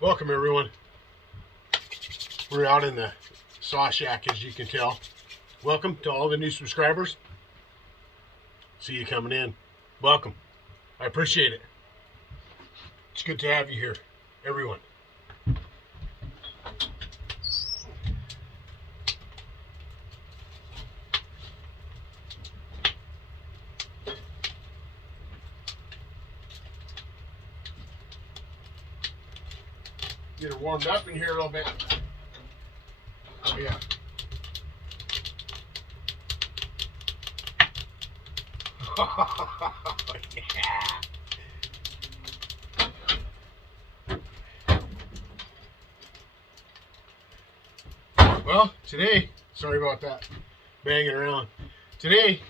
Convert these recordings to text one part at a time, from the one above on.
Welcome everyone. We're out in the saw shack, as you can tell. Welcome to all the new subscribers. See you coming in. Welcome. I appreciate it. It's good to have you here, everyone. Get her warmed up in here a little bit. Oh yeah. Yeah. Well, today, sorry about that banging around. Today,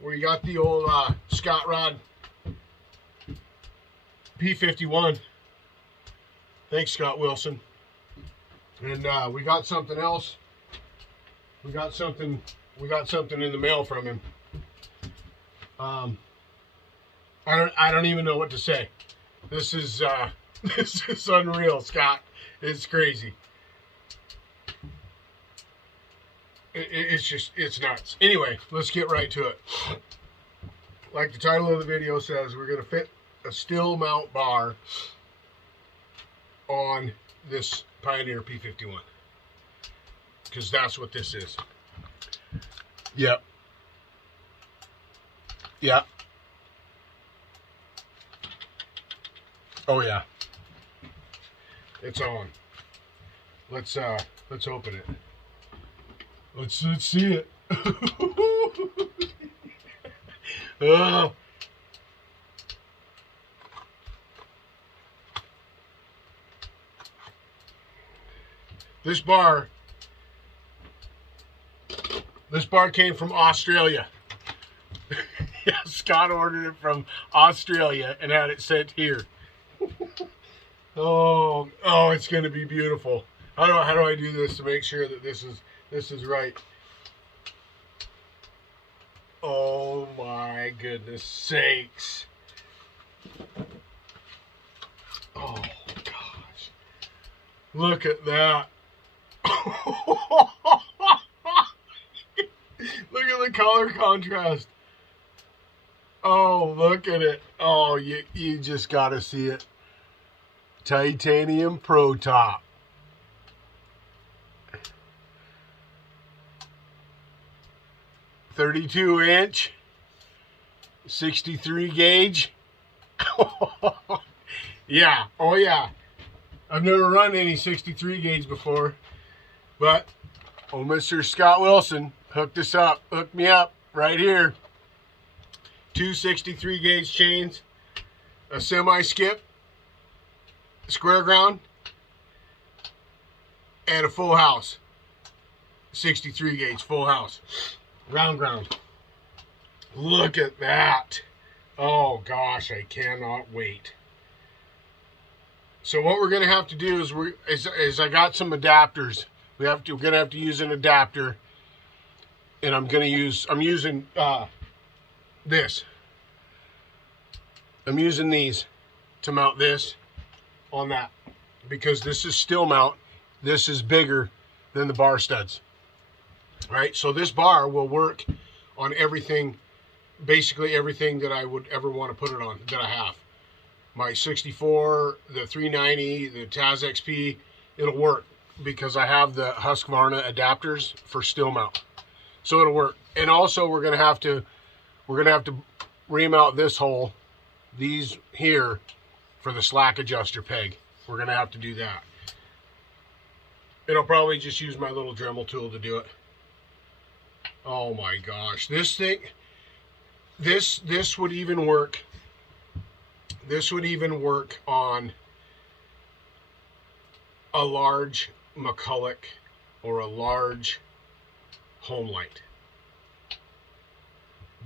we got the old Scottrod P51. Thanks, Scott Wilson. And we got something else. We got something in the mail from him. I don't even know what to say. This is this is unreal, Scott. It's crazy. It's nuts. Anyway, let's get right to it. Like the title of the video says, we're gonna fit a Stihl mount bar on this Pioneer P51, because that's what this is. Yep. Yeah. Oh yeah. It's on. Let's open it. Let's see it. Oh. This bar came from Australia. Yeah, Scott ordered it from Australia and had it sent here. Oh, it's going to be beautiful. How do I do this to make sure that this is right? Oh my goodness sakes. Oh gosh. Look at that. Look at the color contrast. Oh, look at it. Oh, you just gotta see it. Titanium Pro Top. .32" 63 gauge. Yeah, oh yeah. I've never run any 63 gauge before, but Mr. Scott Wilson hooked me up right here. 2 63 gauge chains, a semi-skip, square ground, and a full house. 63 gauge full house, round ground. Look at that. Oh gosh, I cannot wait. So what we're gonna have to do is I got some adapters. We're gonna have to use an adapter, and I'm using this. I'm using these to mount this on that, because this is Stihl mount. This is bigger than the bar studs. Right? So this bar will work on everything, basically everything that I would ever want to put it on that I have. My 64, the 390, the Taz XP, it'll work because I have the Husqvarna adapters for Stihl mount. So it'll work. And also we're gonna have to remount this hole, these here, for the slack adjuster peg. We're gonna have to do that. And I'll probably just use my little Dremel tool to do it. Oh my gosh, this thing, this would even work. This would even work on a large McCulloch or a large home light,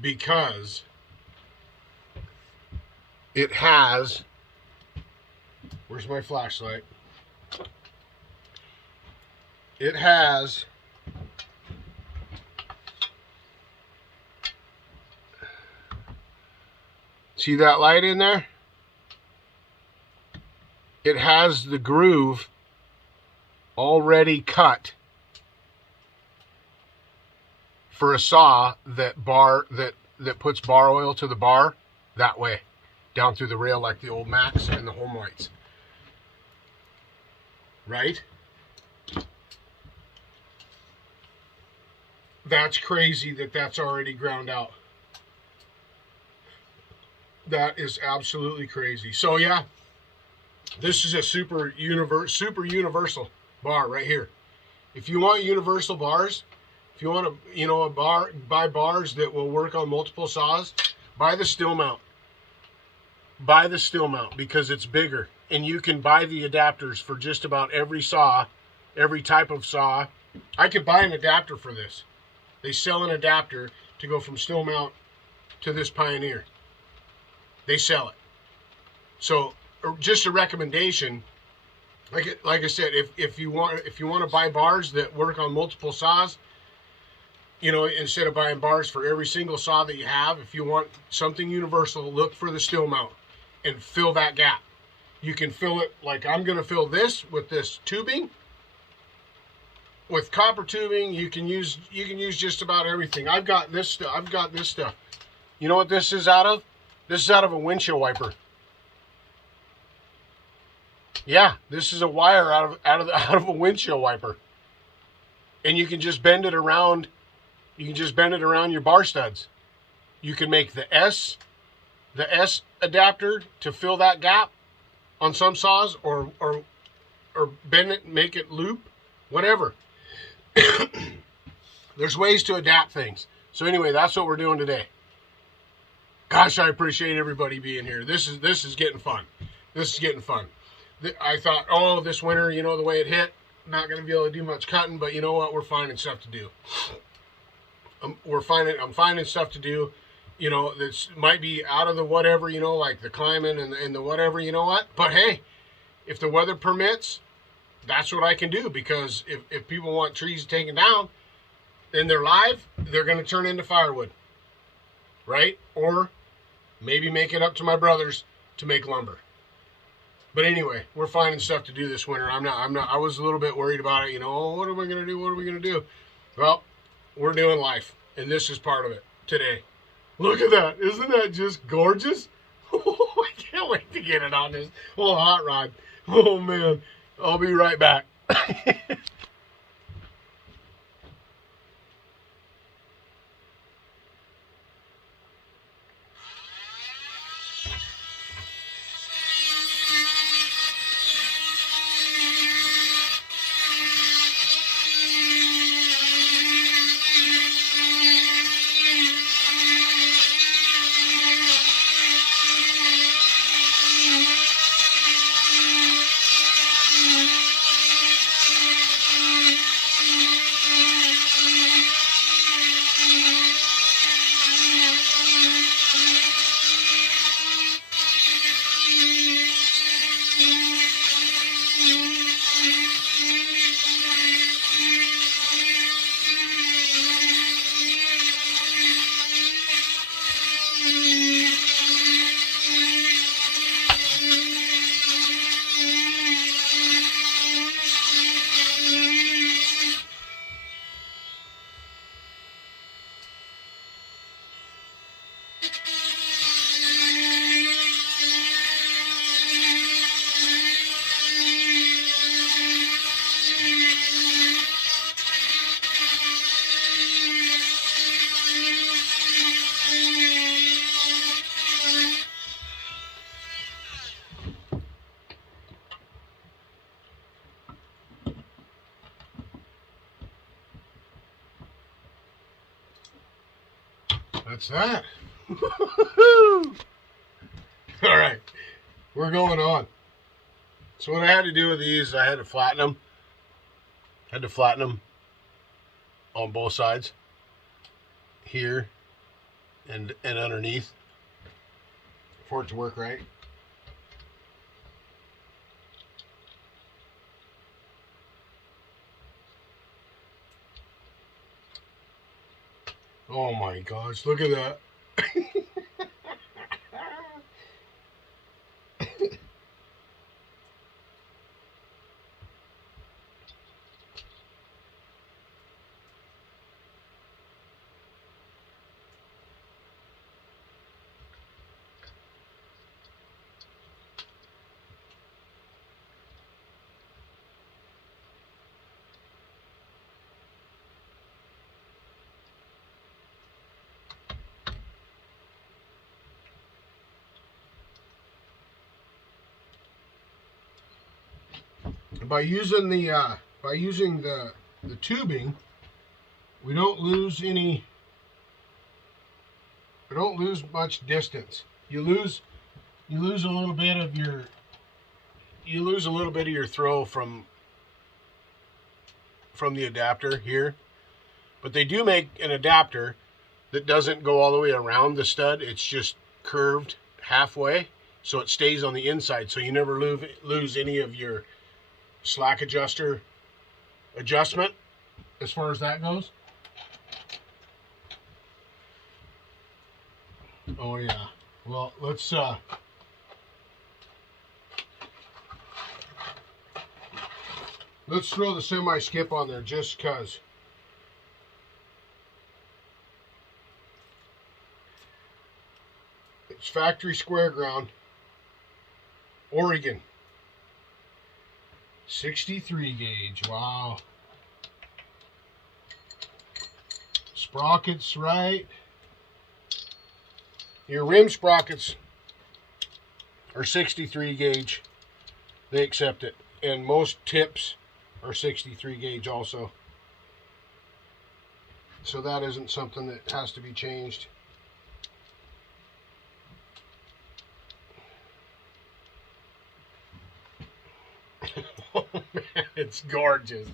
because it has, where's my flashlight? It has see that light in there? it has the groove already cut for a saw that puts bar oil to the bar that way, down through the rail like the old Max and the home lights. Right? That's crazy that that's already ground out. That is absolutely crazy. So yeah, this is a super universal bar right here. If you want universal bars, if you want to, buy bars that will work on multiple saws, buy the Stihl mount. Buy the Stihl mount because it's bigger, and you can buy the adapters for just about every saw, every type of saw. I could buy an adapter for this. They sell an adapter to go from Stihl mount to this Pioneer. They sell it. So just a recommendation, like I said, if you want to buy bars that work on multiple saws, instead of buying bars for every single saw that you have, if you want something universal, look for the Stihl mount and fill that gap. You can fill it like I'm going to fill this with this tubing. With copper tubing, you can use just about everything. I've got this stuff. You know what this is out of? This is out of a windshield wiper. Yeah, this is a wire out of a windshield wiper. And you can just bend it around. You can just bend it around your bar studs. You can make the S adapter to fill that gap on some saws, or bend it, make it loop, whatever. There's ways to adapt things. So anyway, that's what we're doing today. Gosh, I appreciate everybody being here. This is getting fun. This is getting fun. I thought, oh, this winter, the way it hit, not going to be able to do much cutting, but you know what? We're finding stuff to do. I'm finding stuff to do, that might be out of the whatever, like the climbing and the whatever, you know what? But hey, if the weather permits, that's what I can do, because if people want trees taken down and they're live, they're going to turn into firewood, right? Or maybe make it up to my brothers to make lumber. But anyway, we're finding stuff to do this winter. I was a little bit worried about it, oh, what are we going to do? What are we going to do? Well, we're doing life, and this is part of it today. Look at that. Isn't that just gorgeous? I can't wait to get it on this whole hot rod. Oh, man. I'll be right back. That's that. All right, we're going on. So what I had to do with these, I had to flatten them. On both sides, here and underneath, for it to work right. Oh my gosh, look at that. by using the tubing, we don't lose much distance. You lose a little bit of your throw from the adapter here, but they do make an adapter that doesn't go all the way around the stud. It's just curved halfway, so it stays on the inside, so you never lose any of your slack adjustment as far as that goes. Oh yeah. Well, let's throw the semi-skip on there just because. It's factory square ground, Oregon. 63 gauge. Wow. Sprockets right. Your rim sprockets are 63 gauge. They accept it. And most tips are 63 gauge also. So that isn't something that has to be changed. Oh man, it's gorgeous.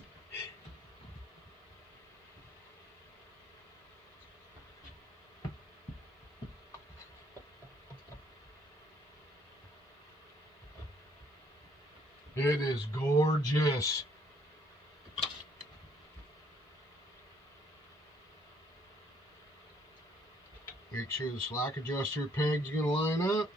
It is gorgeous. Make sure the slack adjuster peg's gonna line up.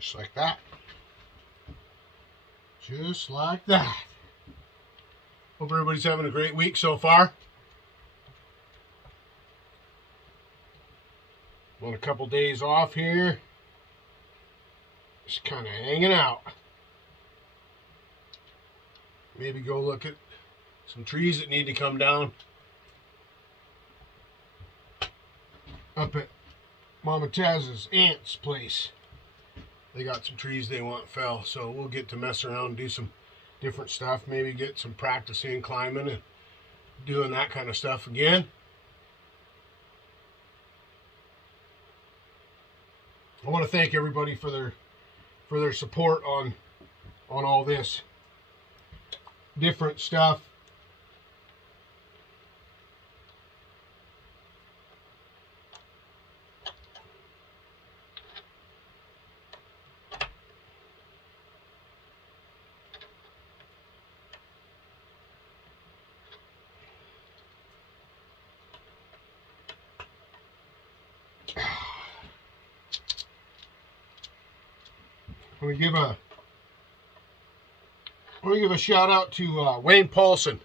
Just like that. Just like that. Hope everybody's having a great week so far. Want a couple days off here. Just kind of hanging out. Maybe go look at some trees that need to come down. Up at Mama Taz's aunt's place. They got some trees they want fell, so we'll get to mess around and do some different stuff. Maybe get some practicing climbing and doing that kind of stuff again. I want to thank everybody for their support on all this different stuff. I want to give a shout out to Wayne Paulson.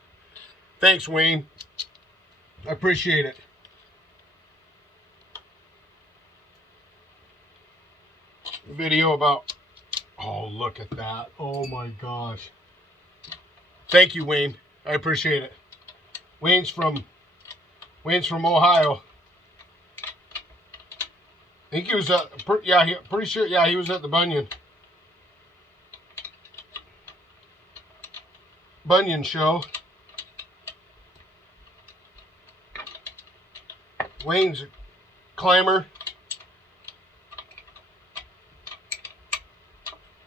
Thanks, Wayne. I appreciate it. Video about, oh, look at that. Oh my gosh. Thank you, Wayne. I appreciate it. Wayne's from Ohio. I think he was at, yeah, pretty sure, yeah, he was at the Bunyan show. Wayne's a climber.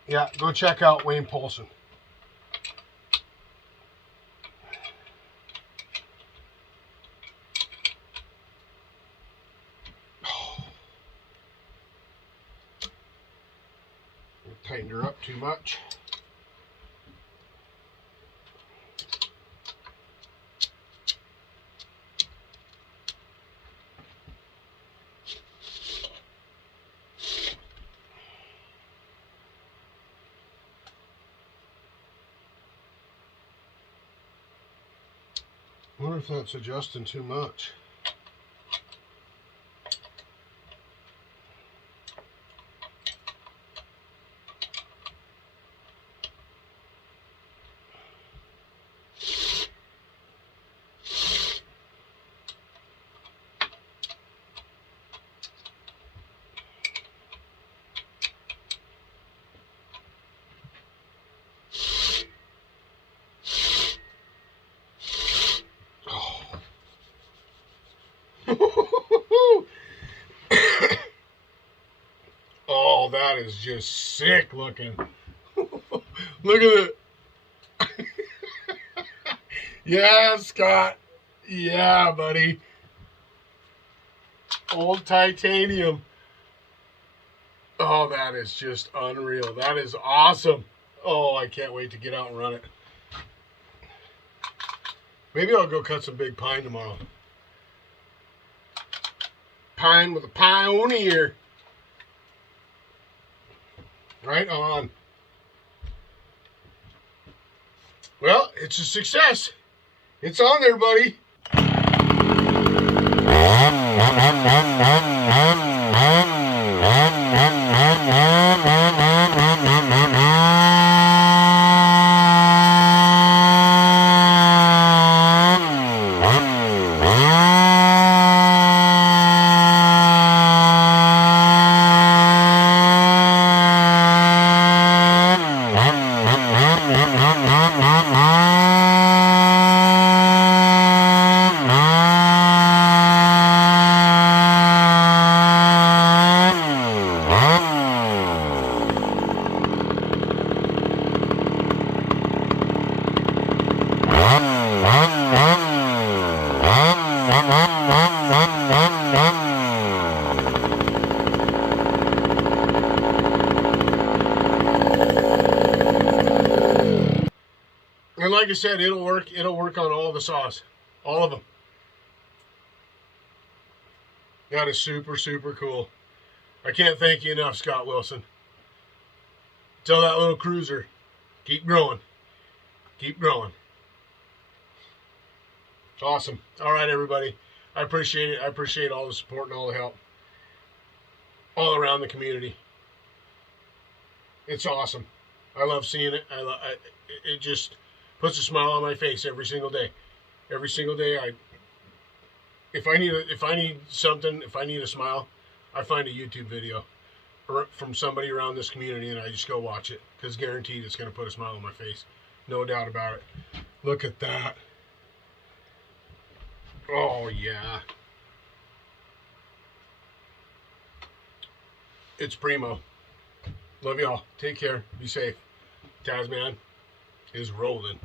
Yeah, go check out Wayne Paulson. Tightened her up too much. I wonder if that's adjusting too much. Oh, that is just sick looking. Look at it. Yeah, Scott. Yeah, buddy. Old titanium. Oh, that is just unreal. That is awesome. Oh, I can't wait to get out and run it. Maybe I'll go cut some big pine tomorrow. Pine with a Pioneer. Right on. Well, it's a success. It's on there, buddy. And like I said, it'll work on all the saws. All of them. That is super, super cool. I can't thank you enough, Scott Wilson. Tell that little cruiser, keep growing. Keep growing. Awesome. All right, everybody. I appreciate it. I appreciate all the support and all the help. All around the community. It's awesome. I love seeing it. It just puts a smile on my face every single day. Every single day, if I need something, if I need a smile, I find a YouTube video from somebody around this community and I just go watch it, because guaranteed it's going to put a smile on my face. No doubt about it. Look at that. Oh yeah. It's primo. Love y'all. Take care. Be safe. TazMan is rolling.